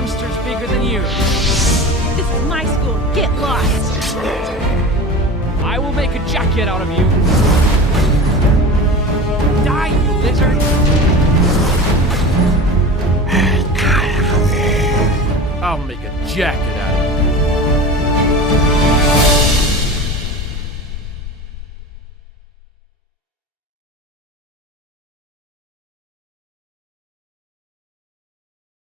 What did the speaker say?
monsters bigger than you. This is my school. Get lost. I will make a jacket out of you. Die, you lizard! I'll make a jacket